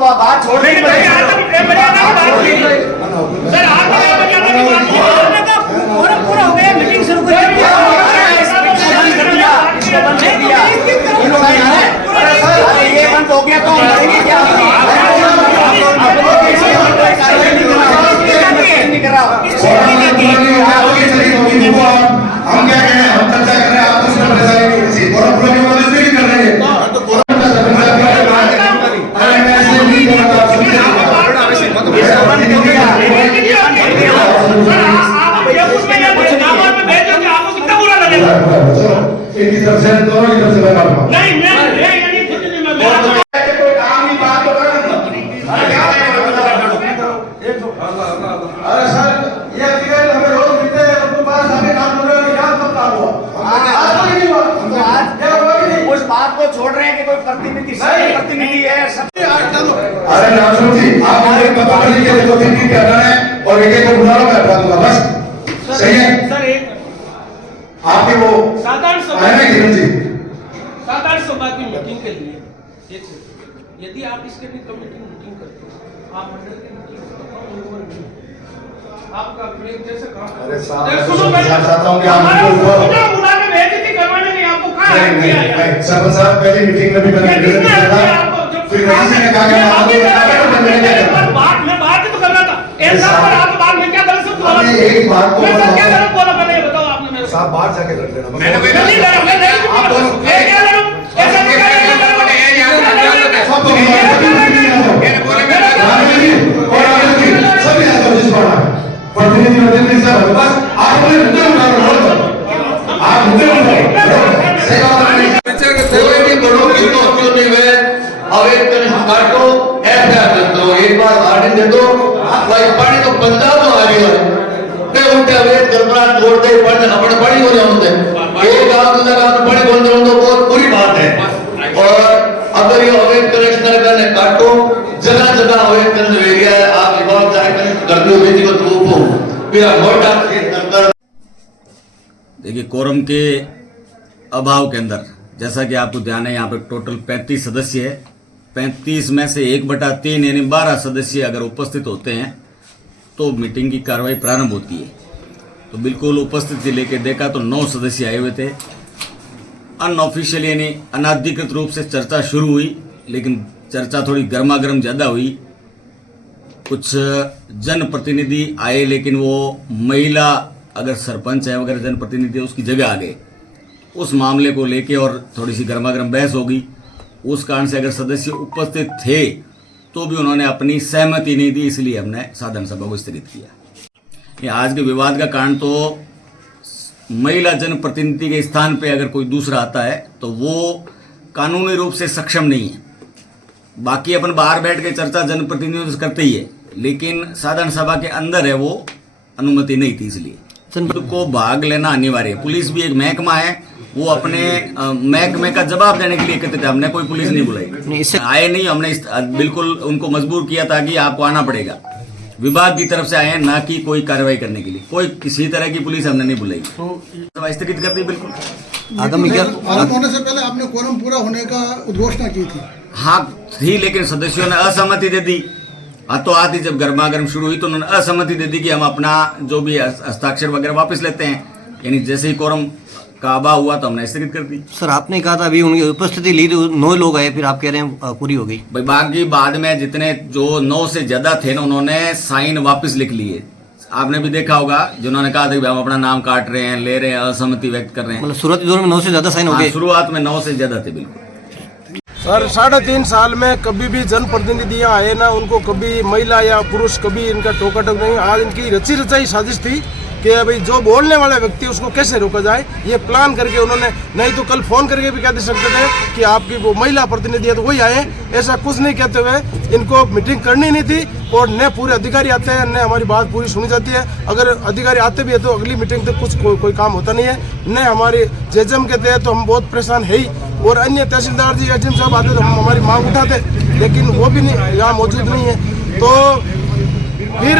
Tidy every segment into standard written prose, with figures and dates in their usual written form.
बात छोड़ दी सर। पूरा हो गया, मीटिंग शुरू कर दिया। ये बंद हो गया तो हम करेंगे क्या? हम क्या कह रहे हैं, हम चर्चा कर रहे हैं, आप उसमें कर रहे हैं। इनकी तरफ से दोनों की तरफ से मैं काटूंगा। नहीं कोई काम नहीं, बात तो करें। अरे सर, ये अधिकारी हमें रोज मिलते हैं, उनके पास आके काम कर रहे हो, यहाँ कब काम हुआ? आज तो नहीं हुआ। उस बात को छोड़ रहे हैं कि कोई प्रतिनिधि है सब। अरे नाज़ुम जी, आप मुझे बता दीजिए कि 2-3 दिन क्या करना है और एक को बुला लो, मैं बता दूंगा बस। सही है सर। एक आपके वो साधारण सभा की मीटिंग के लिए यदि आप इसके लिए कमेटी मीटिंग करते हो, आप मंडल की मीटिंग आपका जैसे काम। अरे साहब, मैं चाहता हूं कि आप बुला के भेज दी करवाने नहीं, आपको कहा है नहीं सरपंच साहब, पहली मीटिंग में भी मैंने फिर किसी ने कहा बात तो करना था। में क्या गलत बोला? एक बात को क्या गलत बोला पहले ये बताओ आपने मेरे को। साहब बाहर जाके लड़ लेना। नहीं लड़ा, मैं नहीं आप बोलो ये क्या लड़ूं? ऐसा नहीं करेंगे। प्रतिनिधि बस आप मुद्दे उठाओ, आप मुद्दे उठाओ। अवैध कनेक्शन काटो, एफआईआर कर दो, एक बार वार्निंग दे दो। पानी तो बंदा तो आ गया है, उल्टे अवैध गड़बड़ा छोड़ दे, अपने बड़ी हो जाते हैं। एक गांव दूसरा गांव में बड़ी बोल रहे हो तो बहुत बुरी बात है। और अगर ये अवैध कनेक्शन करने काटो, जगह जगह अवैध कनेक्शन एरिया है, आप विभाग जाए करते हो बेटी को धूप हो फिर मोटा। देखिए, कोरम के अभाव के अंदर जैसा कि आपको ध्यान है, यहाँ पे टोटल 35 सदस्य है। 35 में से 1/3 यानी 12 सदस्य अगर उपस्थित होते हैं तो मीटिंग की कार्रवाई प्रारंभ होती है। तो बिल्कुल उपस्थिति लेके देखा तो 9 सदस्य आए हुए थे। अनऑफिशियल यानी अनाधिकृत रूप से चर्चा शुरू हुई, लेकिन चर्चा थोड़ी गर्मा गर्म ज़्यादा हुई। कुछ जनप्रतिनिधि आए, लेकिन वो महिला अगर सरपंच है वगैरह जनप्रतिनिधि उसकी जगह आ गए। उस मामले को लेके और थोड़ी सी गर्मा गर्म बहस हो गई। उस कारण से अगर सदस्य उपस्थित थे तो भी उन्होंने अपनी सहमति नहीं दी, इसलिए हमने साधारण सभा को स्थगित किया। ये आज के विवाद का कारण तो महिला जनप्रतिनिधि के स्थान पे अगर कोई दूसरा आता है तो वो कानूनी रूप से सक्षम नहीं है। बाकी अपन बाहर बैठ के चर्चा जनप्रतिनिधियों से करते ही है, लेकिन साधारण सभा के अंदर है वो अनुमति नहीं थी, इसलिए को भाग लेना अनिवार्य है। पुलिस भी एक महकमा है, वो अपने महकमे का जवाब देने के लिए कहते थे। हमने कोई पुलिस नहीं बुलाई, आए नहीं, हमने बिल्कुल उनको मजबूर किया था कि आपको आना पड़ेगा। विभाग की तरफ से आए हैं, ना कि कोई कार्रवाई करने के लिए। कोई किसी तरह की पुलिस हमने नहीं बुलाई, तो स्थगित कर दी बिल्कुल। आगामी होने से पहले आपने कोरम पूरा होने का उद्घोषणा की थी। हाँ थी, लेकिन सदस्यों ने असहमति दे दी। तो आती जब गर्मागर्म शुरू हुई तो उन्होंने असहमति दे दी कि हम अपना जो भी हस्ताक्षर वगैरह वापस लेते हैं। यानी जैसे ही कोरम का अभाव हुआ तो हमने स्थगित कर दी। सर, आपने कहा था अभी उनकी उपस्थिति ली तो 9 लोग आए, फिर आप कह रहे हैं पूरी हो गई। भाई बाकी बाद में जितने जो 9 से ज्यादा थे ना, उन्होंने साइन वापस लिख लिए। आपने भी देखा होगा, जिन्होंने कहा था कि हम अपना नाम काट रहे हैं, ले रहे हैं, असहमति व्यक्त कर रहे हैं। मतलब शुरुआती दौर में 9 से ज्यादा साइन हो गए। शुरुआत में 9 से ज्यादा थे बिल्कुल। सर 3.5 साल में कभी भी जनप्रतिनिधियां आए ना, उनको कभी महिला या पुरुष कभी इनका टोका टोक नहीं। आज इनकी रची रचाई साजिश थी कि भाई जो बोलने वाला व्यक्ति उसको कैसे रोका जाए, ये प्लान करके उन्होंने, नहीं तो कल फोन करके भी कह दे सकते थे कि आपकी वो महिला प्रतिनिधि है तो वही आए। ऐसा कुछ नहीं कहते हुए इनको मीटिंग करनी नहीं थी। और न पूरे अधिकारी आते हैं, न हमारी बात पूरी सुनी जाती है। अगर अधिकारी आते भी है तो अगली मीटिंग तक कुछ कोई काम होता नहीं है। न हमारे जेजम के तहत तो हम बहुत परेशान है ही, और अन्य तहसीलदार जी एसडीएम साहब आते तो हम हमारी मांग उठाते, लेकिन वो भी नहीं यहाँ मौजूद नहीं है। तो फिर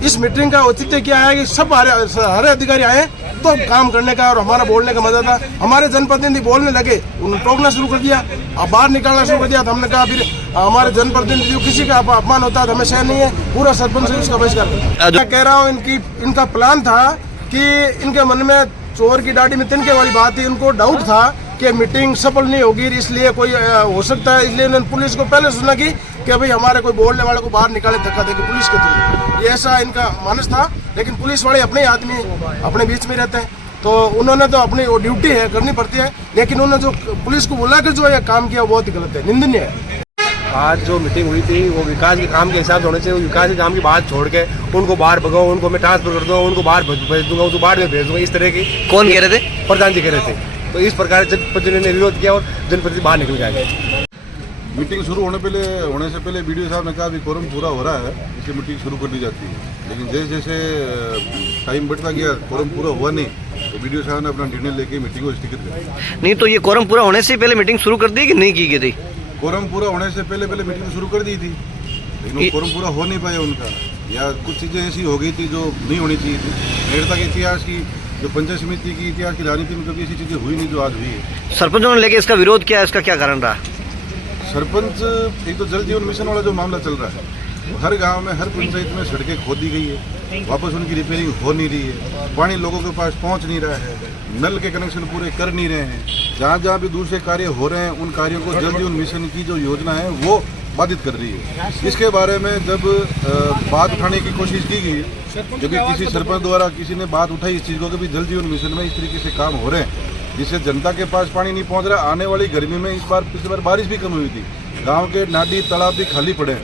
इस मीटिंग का औचित्य क्या है कि सब हरे अधिकारी आए, तो काम करने का और हमारा बोलने का मजा था। हमारे जनप्रतिनिधि बोलने लगे, उन्होंने टोकना शुरू कर दिया, अब बाहर निकालना शुरू कर दिया। तो हमने कहा फिर हमारे जनप्रतिनिधि जो किसी का अपमान होता है तो हमें सहन नहीं है, पूरा सरपंच से उसका बहिष्कार कर। मैं कह रहा हूँ इनका प्लान था कि इनके मन में चोर की दाढ़ी में तिनके वाली बात थी। उनको डाउट था कि मीटिंग सफल नहीं होगी, इसलिए कोई हो सकता है, इसलिए उन्होंने पुलिस को पहले सूचना की कि भाई हमारे कोई बोलने वाले को बाहर निकाले धक्का देके पुलिस के थ्रू। ये ऐसा इनका मानस था, लेकिन पुलिस वाले अपने आदमी अपने बीच में रहते हैं, तो उन्होंने तो अपनी वो ड्यूटी है करनी पड़ती है, लेकिन उन्होंने जो पुलिस को बुला कर जो ये काम किया वो बहुत ही गलत है, निंदनीय है। आज जो मीटिंग हुई थी वो विकास के काम के हिसाब से होने चाहिए। विकास के काम की बात छोड़ के उनको बाहर भगाओ, उनको मैं ट्रांसफर कर दूंगा, उनको बाहर भेज दूंगा, उनको बाहर में भेज दूंगा, इस तरह की। कौन कह रहे थे? प्रधान जी कह रहे थे। तो इस प्रकार जनप्रतिनिधि ने विरोध किया और जनप्रतिनिधि बाहर निकल गए। मीटिंग शुरू होने से पहले बीडीओ साहब ने कहा अभी कोरम पूरा हो रहा है, इसलिए मीटिंग शुरू कर दी जाती है। लेकिन जैसे जैसे टाइम बढ़ता गया, कोरम पूरा हुआ नहीं, तो बीडीओ साहब ने अपना निर्णय लेके मीटिंग को स्थगित कर दिया। नहीं तो ये कोरम पूरा होने से पहले मीटिंग शुरू कर दी कि नहीं की गई थी? कोरम पूरा होने से पहले मीटिंग शुरू कर दी थी, लेकिन कोरम पूरा हो नहीं पाया उनका, या कुछ चीज़ें ऐसी हो गई थी जो नहीं होनी चाहिए थी। नेड़ता के इतिहास की, जो पंचायत समिति की इतिहास की राजनीति में कभी ऐसी चीज़ें हुई नहीं जो आज हुई है। सरपंचों ने लेके इसका विरोध किया, इसका क्या कारण रहा? सरपंच, एक तो जल जीवन मिशन वाला जो मामला चल रहा है, हर गांव में हर पंचायत में सड़कें खोद दी गई है, वापस उनकी रिपेयरिंग हो नहीं रही है, पानी लोगों के पास पहुंच नहीं रहा है, नल के कनेक्शन पूरे कर नहीं रहे हैं। जहाँ जहाँ भी दूसरे कार्य हो रहे हैं उन कार्यों को जल जीवन मिशन की जो योजना है वो बाधित कर रही है। इसके बारे में जब बात उठाने की कोशिश की गई, जब किसी सरपंच द्वारा किसी ने बात उठाई इस चीज़ को कि भी जल जीवन मिशन में इस तरीके से काम हो रहे हैं जिससे जनता के पास पानी नहीं पहुंच रहा। आने वाली गर्मी में पिछली बार बारिश भी कम हुई थी, गांव के नाली तालाब भी खाली पड़े हैं,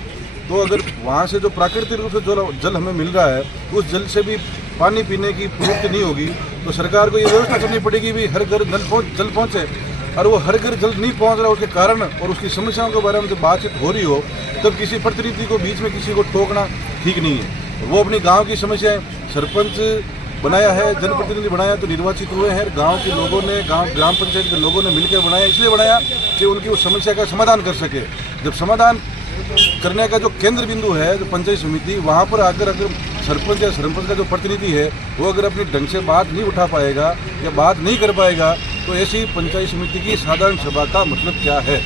तो अगर वहाँ से जो प्राकृतिक रूप से जो जल हमें मिल रहा है उस जल से भी पानी पीने की पूर्ति नहीं होगी, तो सरकार को ये व्यवस्था करनी पड़ेगी भी हर घर जल पहुँचे। और वो हर घर जल नहीं पहुँच रहा, उसके कारण और उसकी समस्याओं के बारे में जब बातचीत हो रही हो तब किसी प्रतिनिधि को बीच में किसी को टोकना ठीक नहीं है। वो अपनी गाँव की समस्याएँ सरपंच बनाया है, जनप्रतिनिधि बनाया तो निर्वाचित हुए हैं, गांव के लोगों ने, ग्राम पंचायत के लोगों ने मिलकर बनाया, इसलिए बनाया कि उनकी उस समस्या का समाधान कर सके। जब समाधान करने का जो केंद्र बिंदु है जो पंचायत समिति, वहां पर आकर अगर सरपंच या सरपंच का जो प्रतिनिधि है वो अगर अपनी ढंग से बात नहीं उठा पाएगा या बात नहीं कर पाएगा, तो ऐसी पंचायत समिति की साधारण सभा का मतलब क्या है?